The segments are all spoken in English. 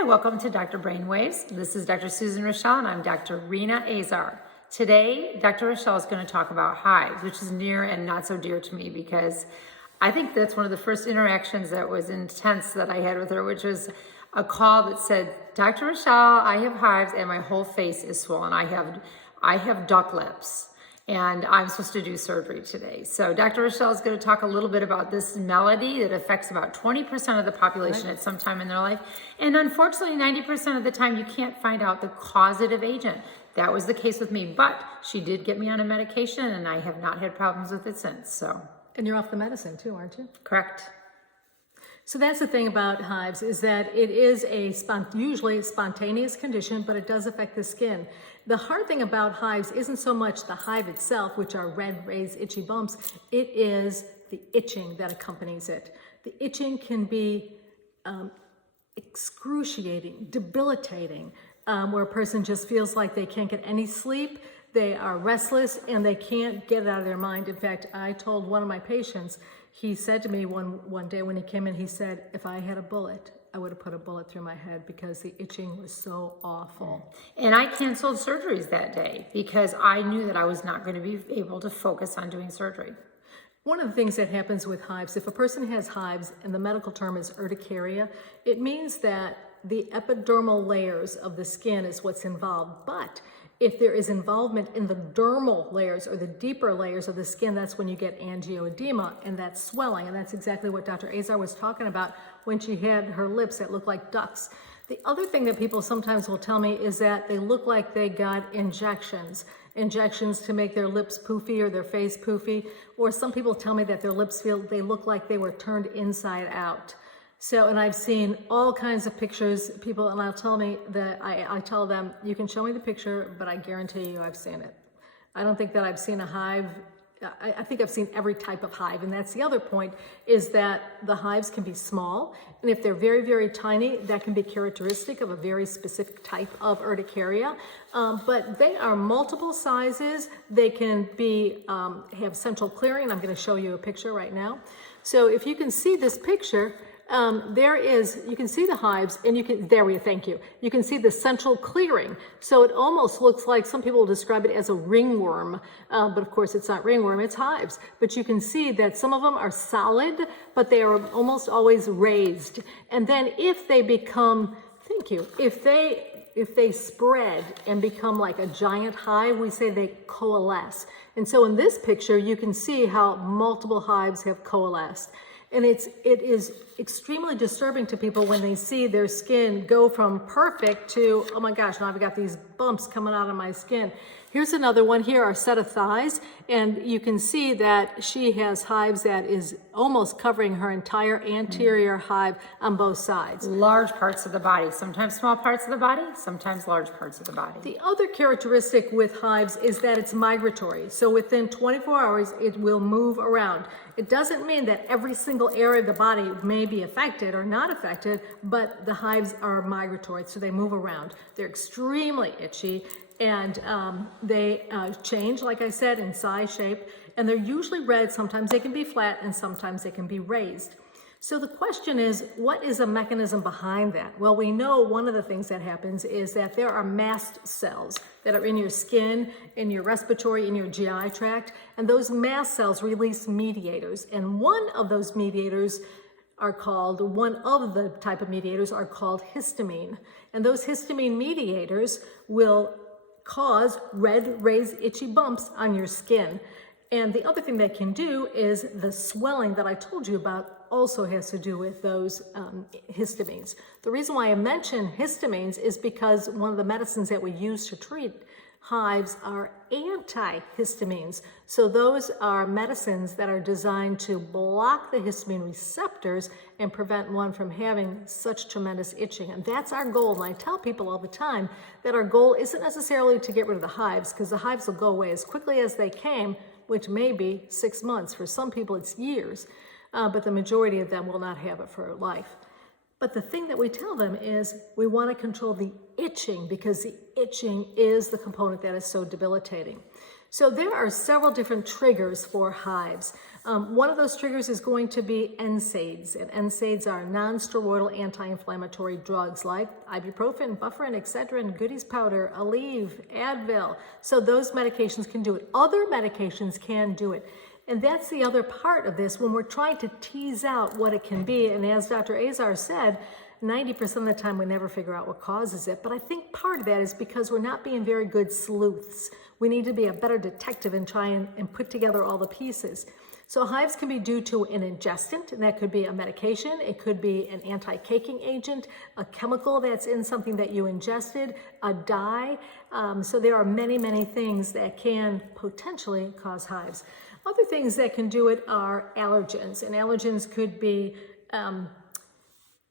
Hi, welcome to Dr. Brainwaves. This is Dr. Susan Raschal and I'm Dr. Rena Azar. Today, Dr. Raschal is going to talk about hives, which is near and not so dear to me because I think that's one of the first interactions that was intense that I had with her, which was a call that said, Dr. Raschal, I have hives and my whole face is swollen. I have duck lips. And I'm supposed to do surgery today. So Dr. Raschal is going to talk a little bit about this malady that affects about 20% of the population at some time in their life. And unfortunately, 90% of the time, you can't find out the causative agent. That was the case with me, but she did get me on a medication and I have not had problems with it since, so. And you're off the medicine too, aren't you? Correct. So that's the thing about hives, is that it is usually a spontaneous condition, but it does affect the skin. The hard thing about hives isn't so much the hive itself, which are red, raised, itchy bumps. It is the itching that accompanies it. The itching can be excruciating, debilitating, where a person just feels like they can't get any sleep, they are restless, and they can't get it out of their mind. In fact, I told one of my patients, he said to me one day when he came in, he said, if I had a bullet, I would have put a bullet through my head because the itching was so awful. And I canceled surgeries that day because I knew that I was not going to be able to focus on doing surgery. One of the things that happens with hives, if a person has hives, and the medical term is urticaria, it means that the epidermal layers of the skin is what's involved. But if there is involvement in the dermal layers or the deeper layers of the skin, that's when you get angioedema and that's swelling. And that's exactly what Dr. Azar was talking about when she had her lips that looked like ducks. The other thing that people sometimes will tell me is that they look like they got injections to make their lips poofy or their face poofy. Or some people tell me that their lips they look like they were turned inside out. So, and I've seen all kinds of pictures, people, and I'll tell me that I tell them, you can show me the picture, but I guarantee you I've seen it. I don't think that I've seen a hive. I think I've seen every type of hive. And that's the other point, is that the hives can be small. And if they're very, very tiny, that can be characteristic of a very specific type of urticaria. But they are multiple sizes. They can be have central clearing. I'm going to show you a picture right now. So if you can see this picture, you can see the hives and thank you. You can see the central clearing. So it almost looks like, some people describe it as a ringworm, but of course it's not ringworm, it's hives. But you can see that some of them are solid, but they are almost always raised. And then if they become, thank you, if they spread and become like a giant hive, we say they coalesce. And so in this picture, you can see how multiple hives have coalesced. And it is extremely disturbing to people when they see their skin go from perfect to, oh my gosh, now I've got these bumps coming out of my skin. Here's another one. Here are a set of thighs, and you can see that she has hives that is almost covering her entire anterior hive on both sides. Large parts of the body, sometimes small parts of the body, sometimes large parts of the body. The other characteristic with hives is that it's migratory. So within 24 hours, it will move around. It doesn't mean that every single area of the body may be affected or not affected, but the hives are migratory, so they move around. They're extremely itchy, and they change, like I said, in size, shape, and they're usually red. Sometimes they can be flat, and sometimes they can be raised. So the question is, what is the mechanism behind that? Well, we know one of the things that happens is that there are mast cells that are in your skin, in your respiratory, in your GI tract, and those mast cells release mediators. And one of those mediators one of the type of mediators are called histamine. And those histamine mediators will cause red, raised, itchy bumps on your skin. And the other thing that can do is the swelling that I told you about also has to do with those histamines. The reason why I mention histamines is because one of the medicines that we use to treat hives are antihistamines. So those are medicines that are designed to block the histamine receptors and prevent one from having such tremendous itching. And that's our goal. And I tell people all the time that our goal isn't necessarily to get rid of the hives, because the hives will go away as quickly as they came, which may be 6 months. For some people, it's years. But the majority of them will not have it for life. But the thing that we tell them is we want to control the itching, because the itching is the component that is so debilitating. So there are several different triggers for hives. One of those triggers is going to be NSAIDs, and NSAIDs are non-steroidal anti-inflammatory drugs like ibuprofen, Bufferin, Excedrin, Goodies powder, Aleve, Advil. So those medications can do it. Other medications can do it. And that's the other part of this when we're trying to tease out what it can be. And as Dr. Azar said, 90% of the time we never figure out what causes it. But I think part of that is because we're not being very good sleuths. We need to be a better detective and try and put together all the pieces. So hives can be due to an ingestant, and that could be a medication, it could be an anti-caking agent, a chemical that's in something that you ingested, a dye. So there are many, many things that can potentially cause hives. Other things that can do it are allergens, and allergens could be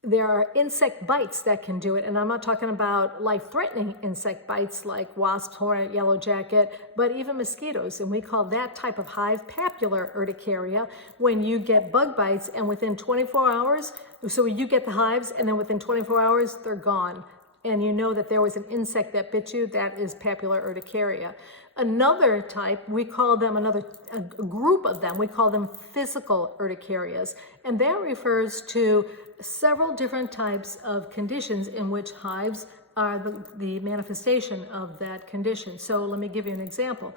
there are insect bites that can do it, and I'm not talking about life-threatening insect bites like wasps, hornet, yellow jacket, but even mosquitoes, and we call that type of hive papular urticaria when you get bug bites and within 24 hours, so you get the hives and then within 24 hours, they're gone. And you know that there was an insect that bit you, that is papular urticaria. Another type, we call them a group of them, we call them physical urticarias, and that refers to several different types of conditions in which hives are the manifestation of that condition. So let me give you an example.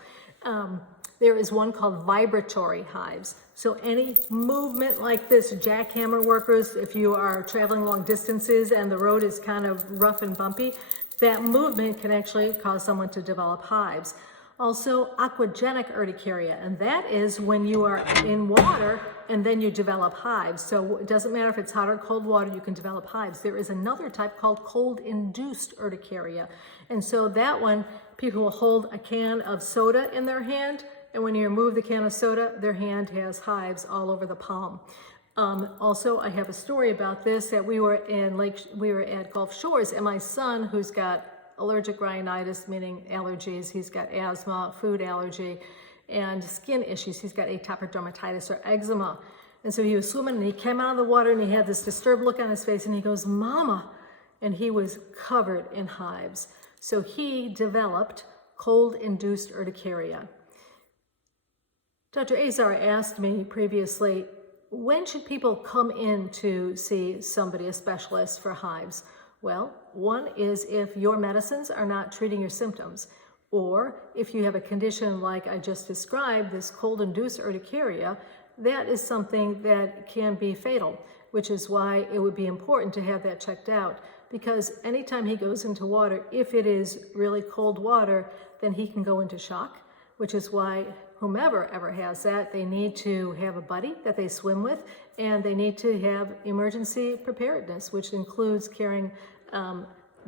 There is one called vibratory hives. So any movement like this, jackhammer workers, if you are traveling long distances and the road is kind of rough and bumpy, that movement can actually cause someone to develop hives. Also, aquagenic urticaria, and that is when you are in water and then you develop hives. So it doesn't matter if it's hot or cold water, you can develop hives. There is another type called cold-induced urticaria. And so that one, people will hold a can of soda in their hand, and when you remove the can of soda, their hand has hives all over the palm. Also, I have a story about this, that we were at Gulf Shores, and my son, who's got allergic rhinitis, meaning allergies, he's got asthma, food allergy, and skin issues. He's got atopic dermatitis or eczema. And so he was swimming and he came out of the water and he had this disturbed look on his face and he goes, "Mama," and he was covered in hives. So he developed cold-induced urticaria. Dr. Azar asked me previously, when should people come in to see somebody, a specialist for hives? Well, one is if your medicines are not treating your symptoms, or if you have a condition like I just described, this cold-induced urticaria, that is something that can be fatal, which is why it would be important to have that checked out. Because anytime he goes into water, if it is really cold water, then he can go into shock, which is why whomever ever has that, they need to have a buddy that they swim with, and they need to have emergency preparedness, which includes carrying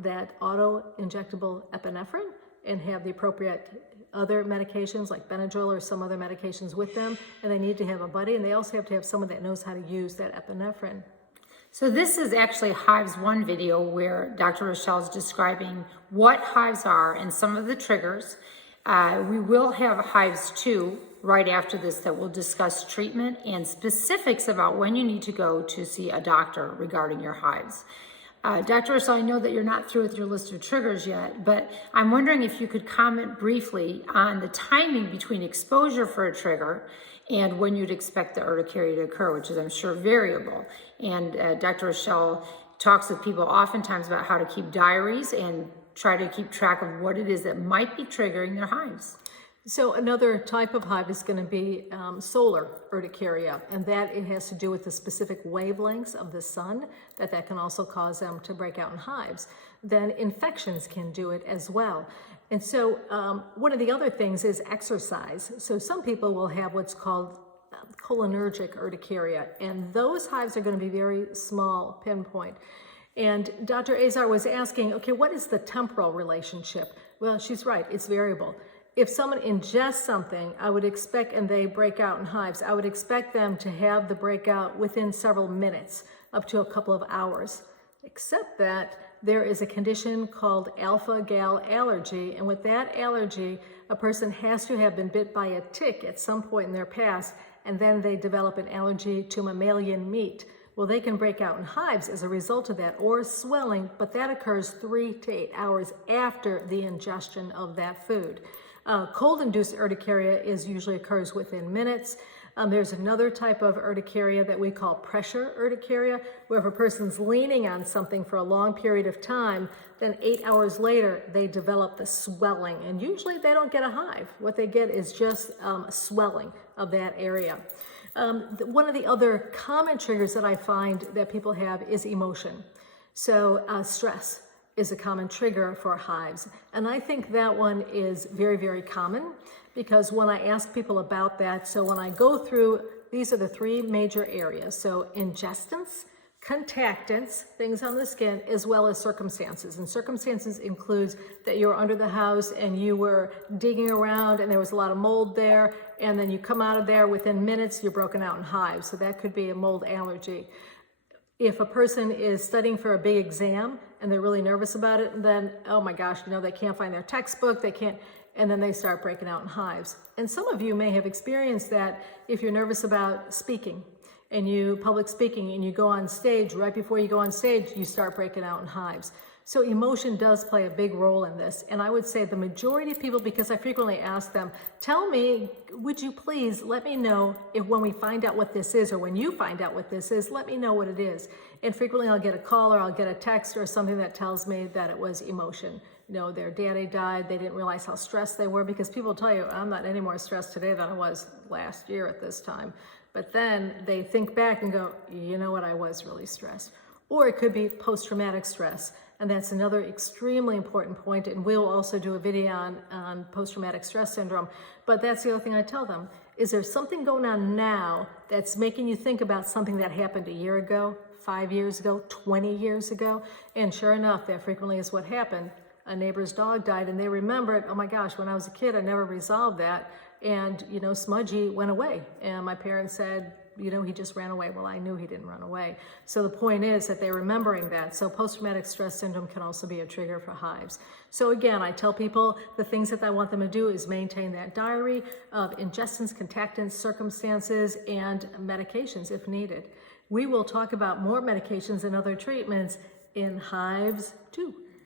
that auto-injectable epinephrine and have the appropriate other medications like Benadryl or some other medications with them, and they need to have a buddy, and they also have to have someone that knows how to use that epinephrine. So this is actually Hives 1 video where Dr. Raschal is describing what hives are and some of the triggers. We will have Hives 2 right after this that will discuss treatment and specifics about when you need to go to see a doctor regarding your hives. Dr. Raschal, I know that you're not through with your list of triggers yet, but I'm wondering if you could comment briefly on the timing between exposure for a trigger and when you'd expect the urticaria to occur, which is, I'm sure, variable. And Dr. Raschal talks with people oftentimes about how to keep diaries and try to keep track of what it is that might be triggering their hives. So another type of hive is going to be solar urticaria, and that it has to do with the specific wavelengths of the sun, that can also cause them to break out in hives. Then infections can do it as well. And so one of the other things is exercise. So some people will have what's called cholinergic urticaria, and those hives are going to be very small, pinpoint. And Dr. Azar was asking, okay, what is the temporal relationship? Well, she's right, it's variable. If someone ingests something, I would expect, and they break out in hives, I would expect them to have the breakout within several minutes, up to a couple of hours. Except that there is a condition called alpha-gal allergy, and with that allergy, a person has to have been bit by a tick at some point in their past, and then they develop an allergy to mammalian meat. Well, they can break out in hives as a result of that, or swelling, but that occurs 3 to 8 hours after the ingestion of that food. Cold-induced urticaria usually occurs within minutes. There's another type of urticaria that we call pressure urticaria, where if a person's leaning on something for a long period of time, then 8 hours later, they develop the swelling. And usually they don't get a hive. What they get is just swelling of that area. One of the other common triggers that I find that people have is emotion. So stress is a common trigger for hives. And I think that one is very, very common, because when I ask people about that, so when I go through, these are the three major areas. So ingestants, contactants, things on the skin, as well as circumstances. And circumstances includes that you were under the house and you were digging around and there was a lot of mold there, and then you come out of there within minutes, you're broken out in hives. So that could be a mold allergy. If a person is studying for a big exam and they're really nervous about it, then, oh my gosh, they can't find their textbook, they can't, and then they start breaking out in hives. And some of you may have experienced that if you're nervous about speaking, and public speaking, and you go on stage, right before you go on stage, you start breaking out in hives. So emotion does play a big role in this. And I would say the majority of people, because I frequently ask them, tell me, would you please let me know if when we find out what this is, or when you find out what this is, let me know what it is. And frequently I'll get a call or I'll get a text or something that tells me that it was emotion. Their daddy died, they didn't realize how stressed they were, because people tell you, I'm not any more stressed today than I was last year at this time. But then they think back and go, you know what, I was really stressed. Or it could be post-traumatic stress. And that's another extremely important point. And we'll also do a video on post-traumatic stress syndrome. But that's the other thing I tell them. Is there something going on now that's making you think about something that happened a year ago, 5 years ago, 20 years ago? And sure enough, that frequently is what happened. A neighbor's dog died and they remembered, oh my gosh, when I was a kid, I never resolved that. And, Smudgy went away. And my parents said, he just ran away. Well, I knew he didn't run away. So the point is that they're remembering that. So post-traumatic stress syndrome can also be a trigger for hives. So again, I tell people the things that I want them to do is maintain that diary of ingestants, contactants, circumstances, and medications if needed. We will talk about more medications and other treatments in Hives 2.